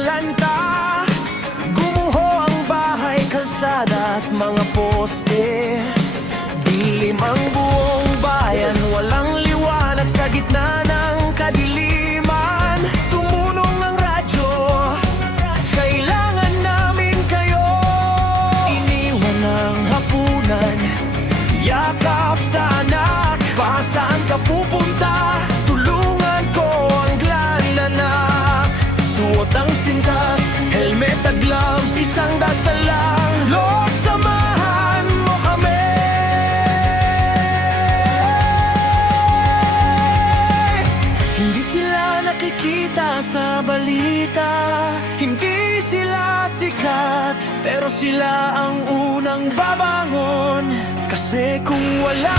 nasalanta. Gumuho ang bahay, kalsada at mga poste. Dilim ang buong bayan, walang liwanag sa gitna ng kadiliman. Tumunong ang radyo, kailangan namin kayo. Iniwan ang hapunan, yakap sa anak. Saan ka pupunta? Tulungan ko ang anak. Suot ang sintas, helmet at gloves, isang dasal lang. Lord, samahan mo kami. Hindi sila nakikita sa balita, hindi sila sikat, pero sila ang unang babangon. Kasi kung wala